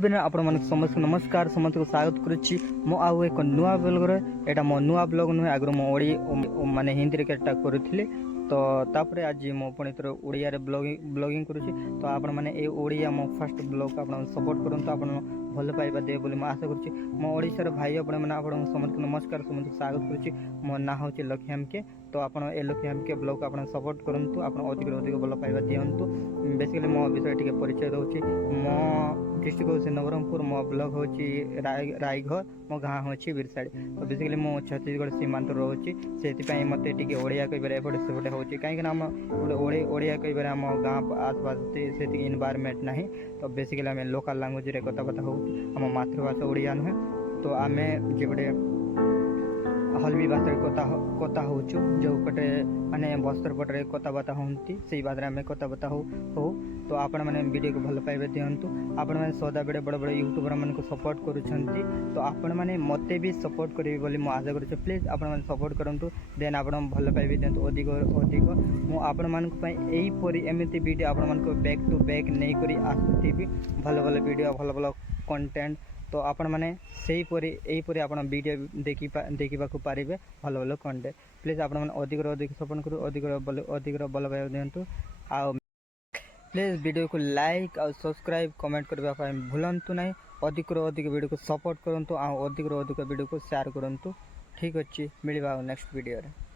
Everyone आपण मानक समस्त नमस्कार समस्त को स्वागत करुच्ची मो आउ एक नुआ ब्लॉग रे एटा मो नुआ ब्लॉग नुहे आगरो मो ओडी माने हिंदी रे केटा करूथिले तो तापरे आज मो पुणी थोर ओडिया रे ब्लॉगिंग करूची तो आपण माने ए ओडिया मो फर्स्ट ब्लॉग आपण सपोर्ट करंतु आपण भल पाइबा दे बोली मैं आशा करुच्ची मो ओडिसा रे भाई आपण माने आपण समस्त नमस्कार समस्त स्वागत करुच्ची मो ना होची लक्ष्य हमके तो आपण ए लक्ष्य हमके ब्लॉग आपण सपोर्ट करंतु आपण अधिक भल पाइबा दियंतु बेसिकली मो विषय टिके परिचय दउची मो डिस्ट्रिक्ट होची नवरंगपुर मो ब्लॉग होची रायघर मो गाँ होची बिरसाड़ी तो बेसिकली मो छत्तीसगढ़ सीमांत रोची सेति पई मते टिके ओडिया कइबरे एपटे सेपटे होची काहे कि हम ओडिया कइबरे हम गाँ आसपास सेति एनवायरनमेंट नाही तो बेसिकली हम लोकल लैंग्वेज रे कथा हो हम मातृभाषा ओडिया नहे तो आमे जेबडे हल्बी भाषा कथा होचु जो पटे माने बस्तर पटे कथबार्ता होती से बात आम कथबार्ता हो तो आपण मैंने वीडियो को भल पाइबे दिंतु आपण मैंने सदा बेड़े बड़ बड़ यूट्यूबर मान को सपोर्ट करुँच तो आपण मैंने मते भी सपोर्ट करेंगे बोली मु आशा करुचे प्लीज आपण मैंने सपोर्ट करूँ देन आपण भल पाइबे दिंतु अधिक मु आपण मान यहीपरी एमती वीडियो आपण मान को बैक टू बैक नहीं करी आसुथी भल भल वीडियो भल भल कंटेंट तो आपण मैंने से यहीपरी आप वीडियो देखा पारे भल भल कंटेंट प्लीज आपण मैंने अधिक सपोर्ट करूँ अधिक भल पाइबा दिंतु आ प्लीज वीडियो को लाइक और सब्सक्राइब कमेंट करने भूलु ना अधिक वीडियो को सपोर्ट करूँ अधिक वीडियो को शेयर करूँ ठीक अच्छे मिलवा नेक्स्ट वीडियो रे।